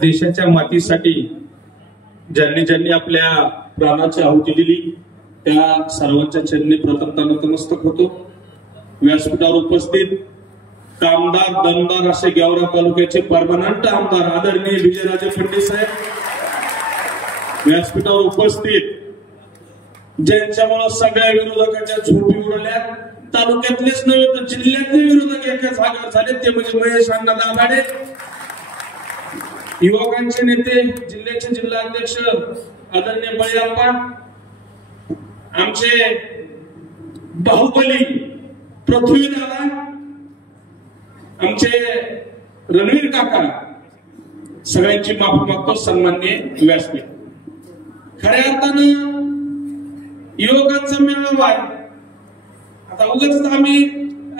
देशाच्या मातीसाठी ज्यांनी ज्यांनी आपल्या प्राणाची आहुती दिली त्या सर्वांच्या चरणी प्रथमतः नतमस्तक होतो। व्यासपीठावर उपस्थित कामदार दमदार असे गेवरा तालुक्याचे परमनंट आमदार आदरणीय विजयराजे फडणवीस साहेब, व्यासपीठावर उपस्थित ज्यांच्यामुळे सगळ्या विरोधकांच्या झोपी उडल्या, तालुक्यातलेच नव्हे तर जिल्ह्यातले विरोधक एका जागेवर झाले ते म्हणजे महेश अण्णा दाभाडे, युवकांचे नेते जिल्ह्याचे जिल्हाध्यक्ष आदरणीय बळीअप्पा, आमचे बाहुबली पृथ्वीदादा, आमचे रणवीर काका, सगळ्यांची माफी मागतो सन्माननीय व्यासपीठ। खऱ्या अर्थानं युवकांचा मेळावा आहे। आता उगाच आम्ही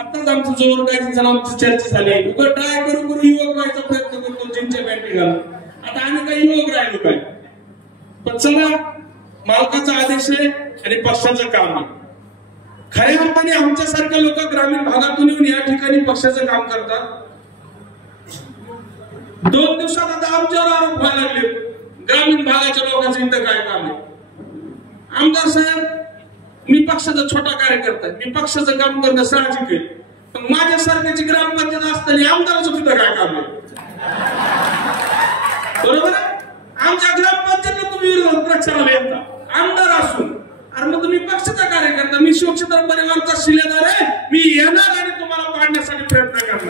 आताच आमचं जोर काय आमची चर्चा झाली, उगा ट्राय करू युवक व्हायचा प्रयत्न करतो जिंच्या बॅटरी घालून। आता आम्ही काही युवक राहिलो काय, पण चला मालकाचा आदेश आहे आणि पक्षाचं काम आहे। खऱ्या अर्थाने आमच्यासारखे लोक ग्रामीण भागातून येऊन या ठिकाणी पक्षाचं काम करतात। 2 दिवसात आता आमच्यावर आरोप व्हायला लागले ग्रामीण भागाच्या लोकांचं इथं काय काम आहे। आमदार साहेब, मी पक्षाचा छोटा कार्यकर्ता आहे, मी पक्षाचं काम करणं साहजिक आहे, पण माझ्यासारख्याची ग्रामपंचायत असताना आमदाराचं तिथं काय काम आहे? बरोबर आहे? आमच्या ग्रामपंचायतीला तुम्ही विरोधात प्रचाराला येता आमदार असून, अरे मग तुम्ही पक्षाचा कार्यकर्ता, मी शिवक्षेत्र परिवाराचा शिलेदार आहे, मी येणार आणि तुम्हाला पाडण्यासाठी प्रयत्न करणार।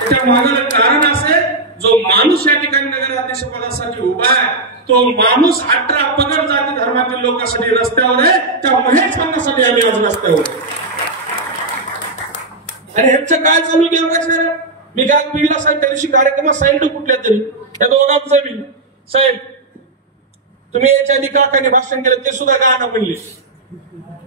त्याच्या मागलं कारण असे, जो माणूस या ठिकाणी नगराध्यक्ष पदासाठी उभा आहे तो माणूस 18 पगड जाती धर्मातील लोकांसाठी रस्त्यावर आहे, त्या महेश अण्णासाठी आम्ही आज रस्त्यावर। आणि ह्यांचं काय चालू गेलं? मी काल बीडला साहेब त्या दिवशी कार्यक्रमात सांगितलं कुठल्या तरी या दोघांचं मी साहेब तुम्ही याच्या आधी काकाने भाषण केलं ते सुद्धा गाणं म्हणले,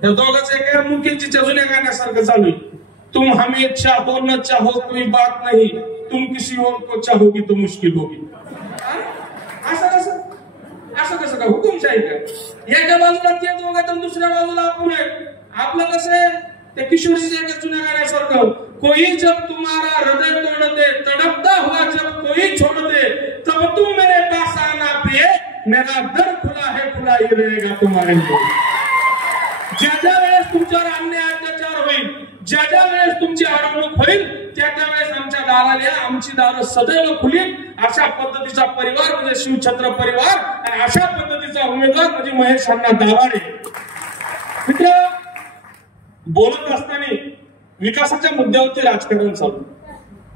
त्या दोघांचं एका मुकेशची जुन्या गाण्यासारखं चालू आहे। तुम हमें चाहो न चाहो कोई बात नहीं, तुम किसी और को चाहोगी तो मुश्किल होगी। असं कसं का हुकुमशाही का? एका बाजूला ते दोघं तर दुसऱ्या बाजूला आपण आहे। आपलं कसं ते किशोरीच्या एका जुन्या गाण्यासारखं, कोई जब तुम्हारा हृदय तोड़ दे, तड़पता हुआ जब कोई छोड़ दे, तब तुम मेरे पास आना प्रिय, मेरा दर खुला है, खुला ही रहेगा तुम्हारे लिए। ज्या वेळेस तुमच्यावर अन्याय अत्याचार होईल, ज्या वेळेस तुमची अडवणूक होईल, त्या वेळेस आमच्या दाराला आमची दारं सदैव खुलीत। अशा पद्धतीचा परिवार म्हणजे शिवछत्र परिवार आणि अशा पद्धतीचा उमेदवार म्हणजे महेश अण्णा दाभाडे। मित्र, बोलत असताना विकासाच्या मुद्द्यावरती राजकारण चालू।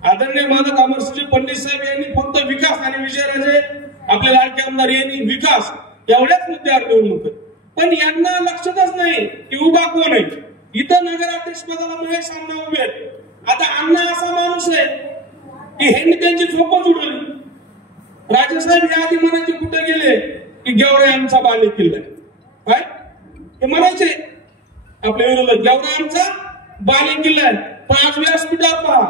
आदरणीय मानक अमरसिंह फडणवीस साहेब यांनी फक्त विकास आणि विजयराजे आपले लाडके आमदार यांनी विकास एवढ्याच मुद्द्यावर निवडणूक, पण यांना लक्षातच नाही की उभा कोण आहे। इथं नगराध्यक्ष पदाला महेश अण्णा उभे आहेत। आता अण्णा असा माणूस आहे की ह्यांनी त्यांची झोपच उडवली। राजेसाहेब या आधी म्हणायचे कुठे गेले की गेवरा आमचा बाले किल्ला काय ते म्हणायचे आपल्या विरोधात, गेवरा आमचा बाले किल्ला आहे। 5 व्यासपीठावर पहा,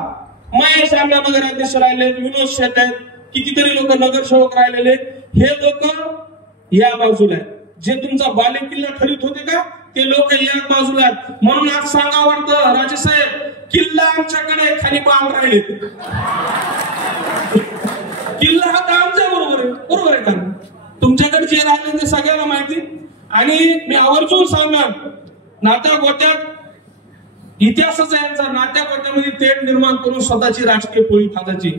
महेश अण्णा नगराध्यक्ष राहिले, विनोद शेट आहेत, कितीतरी लोक नगरसेवक राहिलेले, हे लोक या बाजूला आहेत। जे तुमचा बाले किल्ला ठरत होते का ते लोक या बाजूला आहेत। म्हणून आज सांगा वाटतं राजेसाहेब, किल्ला आमच्याकडे, खाली बाम राहिले, किल्ला हा आमच्या बरोबर आहे। बरोबर आहे का? तुमच्याकडे जे राहिले ते सगळ्याला माहिती। आणि मी आवर्जून सांगणार, नात्या गोत्यात इतिहासच आहे यांचा, नात्या गोत्यामध्ये तेढ निर्माण करून स्वतःची राजकीय पोळी खाताची।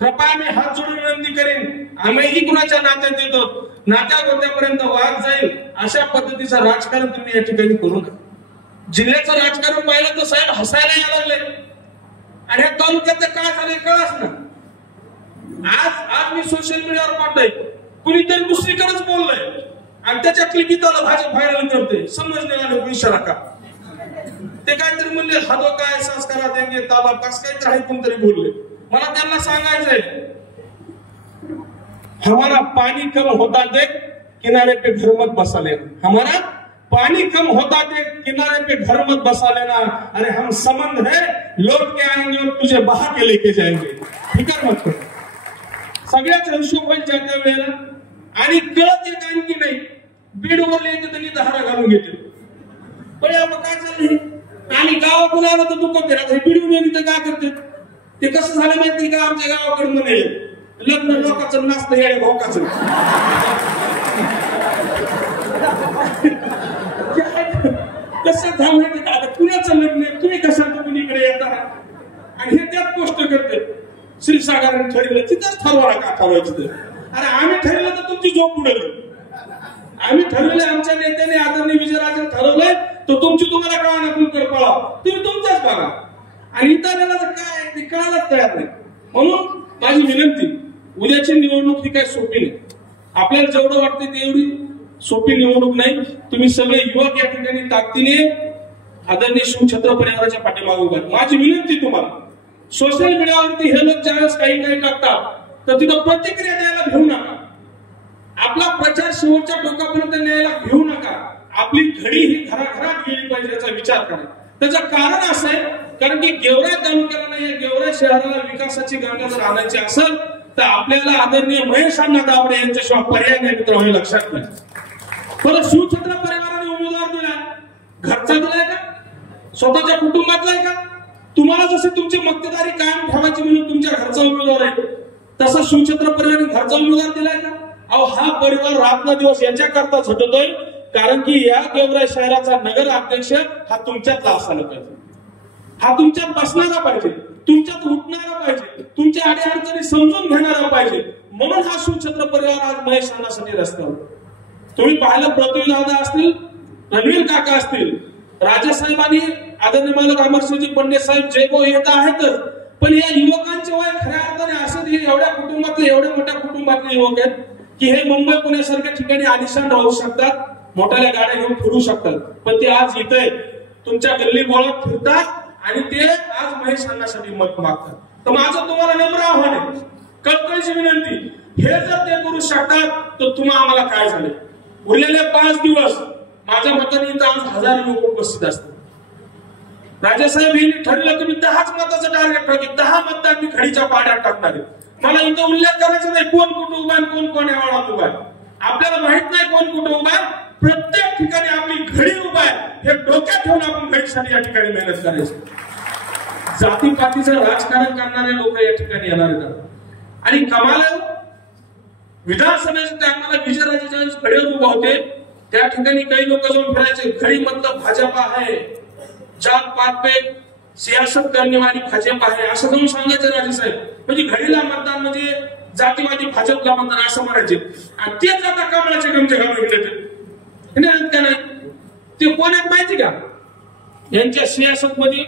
कृपया मी हात जोडून विनंती करेन, आम्हीही कुणाच्या नात्यात येतो, नात्या गोत्यापर्यंत वाद जाईल अशा पद्धतीचं राजकारण तुम्ही या ठिकाणी करू नका। जिल्ह्याचं राजकारण पाहिलं तर साहेब हसायला यायला लागले, आणि या तालुक्यात काय झालंय कळाच ना। आज मी सोशल मीडियावर पाहतोय कुणीतरी दुसरीकडेच बोललंय आणि त्याच्या क्लिपिताला भाजप व्हायरल करते, समजणे वाले इशारा का ते काहीतरी म्हणले, हादो काय एहसास करा देंगे ताला पास काहीतरी आहे कोणतरी बोलले। मला त्यांना सांगायचंय, हमारा पानी कम होता देख किनारे पे घर मत बसा लेना, हमारा पानी कम होता देख किनारे पे घर मत बसा लेना, अरे हम समंद है लौट के आएंगे और तुझे बहा के लेके जाएंगे, फिकर मत कर। सगळ्याच हिशोब होईल ज्या वेळेला। आणि कळत एक आणखी नाही, बीडवर येते त्यांनी दहारा घालून घेते, पण आपण काय चाललंय आणि गावाकडून आलं तर दुःख फिरत हे बिडून येते तर काय करते ते कसं झालं माहिती का? आमच्या गावाकडून म्हणे लग्न लोकांचं नसतं येडे भोकाचं. कसं झालं आता कुणाचं लग्न तुम्ही कशाला कुणीकडे येता आणि हे त्यात गोष्ट करते. क्षीरसागराने ठरवलं तिथंच ठरवा का ठरवायचं. अरे आम्ही ठरवलं तर तुमची झोप उडेल. आम्ही ठरवलंय आमच्या नेत्याने आदरणीय विजयराजे ठरवलंय तर तुमची तुम्हाला कळा ना कुणीकडे पळा तुम्ही तुमचाच बघा. आणि इतरांना काय ते कळायलाच तयार नाही. म्हणून माझी विनंती उद्याची निवडणूक ही काही सोपी नाही. आपल्याला जेवढं वाटतं तेवढी सोपी निवडणूक नाही. तुम्ही सगळे युवक या ठिकाणी ताकदीने आदरणीय शिवछत्र परिवाराच्या पाठीमागे उभा. माझी विनंती तुम्हाला सोशल मीडियावरती हे लोक ज्यावेळेस काही टाकतात तर तिथं प्रतिक्रिया द्यायला घेऊ नका. आपला प्रचार शेवटच्या टोकापर्यंत न्यायला घेऊ नका. आपली घडी ही घराघरात गेली पाहिजे याचा विचार करा. त्याचं कारण असं आहे कारण की गेवराई तालुक्याला नाही गेवराई शहराला विकासाची गंगा जर आणायची असेल तर आपल्याला आदरणीय महेश अण्णा दाभडे यांच्याशिवाय पर्याय नाही मित्र हे लक्षात घ्या. परत शिवछत्र परिवाराने उमेदवार दिलाय. घरचा दिलाय का स्वतःच्या कुटुंबातलाय का. तुम्हाला जसे तुमची मक्तेदारी कायम ठेवायची म्हणून तुमच्या घरचा उमेदवार आहे तसा शिवछत्र परिवाराने घरचा उमेदवार दिलाय का. अहो हा परिवार रात्रंदिवस याच्याकरता झटतोय कारण की या गेवराई शहराचा नगर अध्यक्ष हा तुमच्यातला असायला पाहिजे. हा तुमच्यात बसणारा पाहिजे. तुमच्यात उठणारा पाहिजे. तुमच्या अडीअडचणी समजून घेणारा पाहिजे. म्हणून हा शिवछत्र परिवार आज महेश अण्णांसाठी रस्त्यावर. तुम्ही पाहिलं पृथ्वी दादा असतील रणवीर काका असतील राजेसाहेबांनी आदरणीय मालक अमरसिंहजी पंडित साहेब जयगो येत आहेतच. पण या युवकांचे वय खऱ्या अर्थाने असं हे एवढ्या कुटुंबातले एवढ्या मोठ्या कुटुंबातले युवक आहेत की हे मुंबई पुण्यासारख्या ठिकाणी आलिशान राहू शकतात. मोठ्या गाड्या घेऊन फिरू शकतात. पण ते आज इथे तुमच्या गल्ली बोळात फिरतात आणि ते आज महेश अण्णांसाठी मत मागतात. तर माझं तुम्हाला नम्र आव्हान आहे कळकळीची विनंती हे जर ते करू शकतात तर तुम्हा आम्हाला काय झाले. उरलेले 5 दिवस माझ्या मताने इथं आज 1000 लोक उपस्थित असतात. राजासाहेब यांनी ठरलं तुम्ही 10च मताचं टार्गेट ठेवा की 10 मतदार मी खडीच्या पाड्यात टाकणार आहे. मला इथं उल्लेख करायचा नाही कोण कुठं उभा आहे कोण या वाळात उभा आहे. आपल्याला माहित नाही कोण कुठं उभा आहे. प्रत्येक ठिकाणी आपली घडी उभा आहे हे डोक्यात ठेवून आपण घडीसाठी या ठिकाणी मेहनत करायची. जातीपातीचं राजकारण करणारे लोक या ठिकाणी येणार आहेत. आणि कमाल विधानसभेच्या टायमाला विजयराजे ज्यावेळेस घडीवर उभा होते त्या ठिकाणी काही लोक जाऊन फिरायचे घडी मतलब भाजपा आहे जात पात पे सियासत करने वाली भाजपा आहे असं जाऊन सांगायचं राजेसाहेब. म्हणजे घडीला मतदान म्हणजे जातीवादी भाजपला मतदान असं म्हणायचे. आणि तेच आता कमळाचे गमजे घालून गेले का नाही. ते कोण आहेत माहिती का यांच्या सियासत मध्ये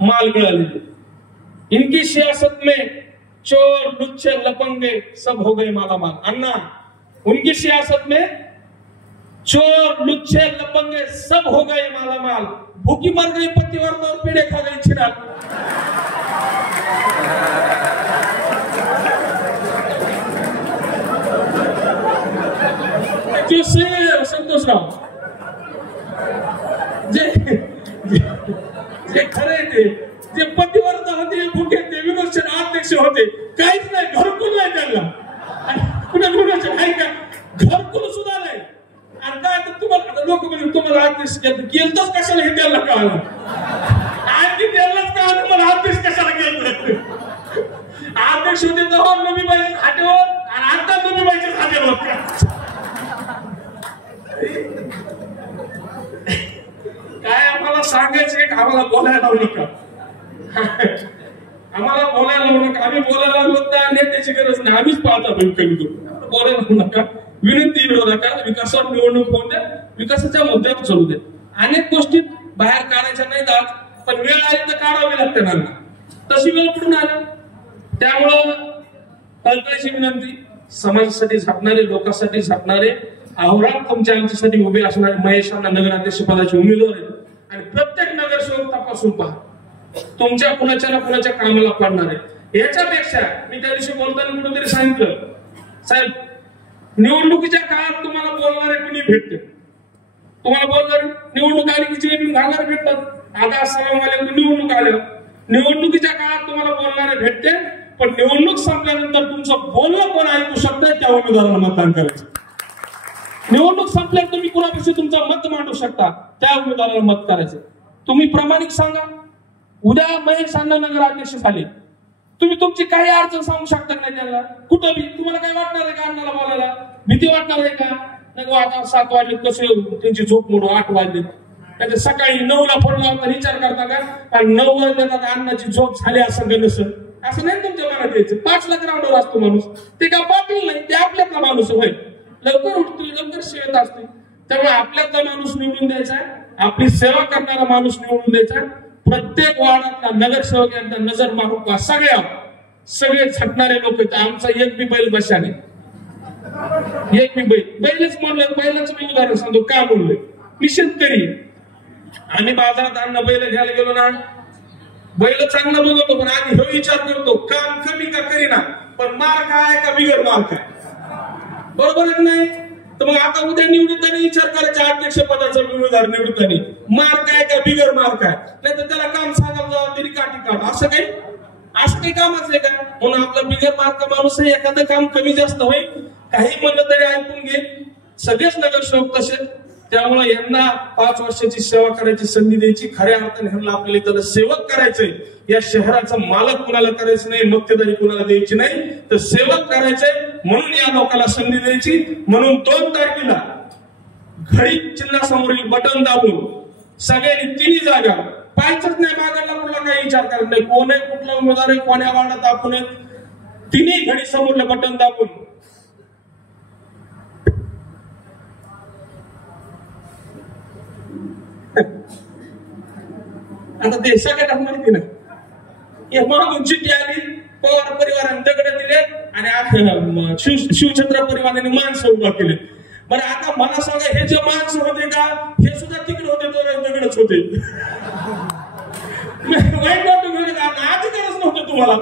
माल मिळालेले. इनकी सियासत में चोर लुच्चे लपंगे सब हो गए मालामाल. अन्ना उनकी सियासत में चोर लुच्चे लपंगे सब हो गए मालामाल. भूखी मर गई पतिवर्ता और पीड़े खा गई छिड़ा. संतोषराव जे खरे ते जे पतिवर्ता होते भूके ते विरोध अध्यक्ष होते काहीच नाही. घरकुल नाही त्यांना कुणाचे नाही का घरकुल सुद्धा नाही. आणि काय तर तुम्हाला लोक म्हणजे तुम्हाला अध्यक्ष गेलतोच कशाला हे त्याला कळलं. आणखी त्यालाच कळलं मला अध्यक्ष कशाला गेलं. अध्यक्ष होते तेव्हा नबीबाई खात्यावर आणि आता नबीबाईच्या खात्यावर. काय आम्हाला सांगायचं की आम्हाला बोलायला लावू नका. आम्हाला बोलायला लावू नका. आम्ही बोलायला लागलो तर नेत्याची गरज नाही. आम्हीच पाहता बोलायला लावू नका. विनंती विरोधका विकासावर निवडणूक होऊन द्या. विकासाच्या मुद्द्यावर चालू द्या. अनेक गोष्टी बाहेर काढायच्या नाहीत आज पण वेळ आली तर काढावी लागते ना. तशी वेळ कुठून आली. त्यामुळं कळकळीची विनंती समाजासाठी झटणारे लोकांसाठी झटणारे अहोरात्र तुमच्या आमच्यासाठी उभे असणारे महेश अण्णा नगराध्यक्ष पदाचे उमेदवार आहेत. आणि प्रत्येक नगरसेवक तपासून पहा तुमच्या कुणाच्या ना कुणाच्या कामाला पडणार आहे. याच्यापेक्षा मी त्या दिवशी बोलताना कुठेतरी सांगितलं साहेब निवडणुकीच्या काळात तुम्हाला बोलणारे कुणी भेटते. तुम्हाला बोलणारे निवडणूक आली की जे घालणारे भेटतात. आता सलाम आले निवडणूक आल्या. निवडणुकीच्या काळात तुम्हाला बोलणारे भेटते पण निवडणूक संपल्यानंतर तुमचं बोलणं कोण ऐकू शकतं त्या उमेदवाराला मतदान करायचं. निवडणूक संपल्यावर तुम्ही कुणापेक्षा तुमचं मत मांडू शकता त्या उमेदवाराला मत करायचं. तुम्ही प्रामाणिक सांगा. उद्या महेश अण्णा नगराध्यक्ष झाले तुम्ही तुमची काही अडचण सांगू शकता नाही त्यांना कुठं बी. तुम्हाला काय वाटणार आहे का अण्णाला बोलायला? भीती वाटणार आहे का? नाही आता 7 वाजले कसे त्यांची झोप मोडू 8 वाजले. त्याच्या सकाळी 9ला फोन लावता विचार करता का? कारण 9 वाजता अण्णाची झोप झाली असं का नसेल असं नाही तुमच्या मनात यायचं. 5 ग्राउंडवर असतो माणूस. ते का पाटील नाही, ते आपल्यातला माणूस होय. लवकर उठतोय, लवकर सेवेत असतोय. त्यामुळे आपल्यातला माणूस निवडून द्यायचा, आपली सेवा करणारा माणूस निवडून द्यायचा. प्रत्येक वार्डातला नगरसेवक यांचा नजर मारून पहा. सगळे झटणारे लोक आहेत. आमचा एक बी बैल बशा नाही, एक बी बैलच म्हणलं. बैलाचं मी उदाहरण सांगतो का म्हणलं. मी शेतकरी, आम्ही बाजारात अन्न बैल घ्यायला गेलो ना, बैल चांगला बघतो पण आधी हे विचार करतो काम कमी का करीना, पण मार काय का बिगर मार काय. बरोबर आहे नाही? तर मग आता उद्या निवडताना विचार करायचा अध्यक्ष पदाचा उमेदवार निवडताना मार काय का बिगर मार काय. नाही तर त्याला काम सांगायला जावं तरी काठी काढ. असं काही कामच आहे का? म्हणून आपला बिगर मार्क माणूस आहे. एखादं काम कमी जास्त होईल, काही म्हणलं तरी ऐकून घे. सगळेच नगरसेवक तसेच. त्यामुळे यांना 5 वर्षाची सेवा करायची संधी द्यायची. खऱ्या अर्थाने ह्यांना आपल्याला त्याला सेवक करायचंय. या शहराचा मालक कुणाला करायचं नाही, मक्तेदारी कुणाला द्यायची नाही, तर सेवक करायचंय. म्हणून या लोकांना संधी द्यायची. म्हणून 2 तारखेला घडी चिन्हासमोरील बटन दाबून सगळ्यांनी 3 जागा पाहायचंच नाही. मागायला कुठला काही विचार करत नाही. कोण आहे, कुठला उमेदवार आहे, कोण्या वार्डात आपण आहे, 3 घडी समोरलं बटन दाबून आता ते सगळ्यात माहिती ना. म्हणून चिठ्ठी आली, पवार परिवाराने दगड दिले आणि शिवचंद्र परिवाराने माणसं उभा केले. बरं आता मला सांगा, हे जे माणसं होते का हे सुद्धा तिकडे होते तर दगडच होते. वाईट वाटून घेऊ नका, अधिकारच नव्हतं तुम्हाला.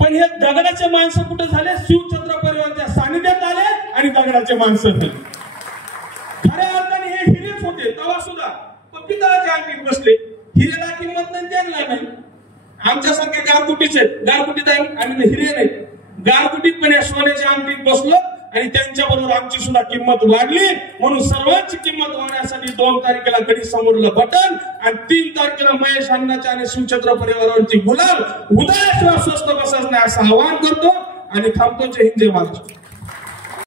पण हे दगडाचे माणसं कुठे झाले? शिवचंद्र परिवाराच्या सानिध्यात आले आणि दगडाचे माणसं झाले. खऱ्या अर्थाने हे हिरेच होते तेव्हा सुद्धा, पण पितळाच्या अंगठीत बसले. हिरेला किंमत नाही, त्यांना नाही. आमच्यासारखे गारकुटीच आहेत. गारकुटीत आम्ही हिरे नाही, गारकुटीत पण या सोन्याच्या अंगठीत बसलो आणि त्यांच्या बरोबर आमची सुद्धा किंमत वाढली. म्हणून सर्वांची किंमत वाढण्यासाठी 2 तारखेला घडी समोरलं बटन आणि 3 तारखेला महेश अण्णाच्या आणि शिवचंद्र परिवारावरची गुलाल. उदयाशिवाय स्वस्त बसत नाही असं आवाहन करतो आणि थांबतो. जय हिंद, जय महाराष्ट्र.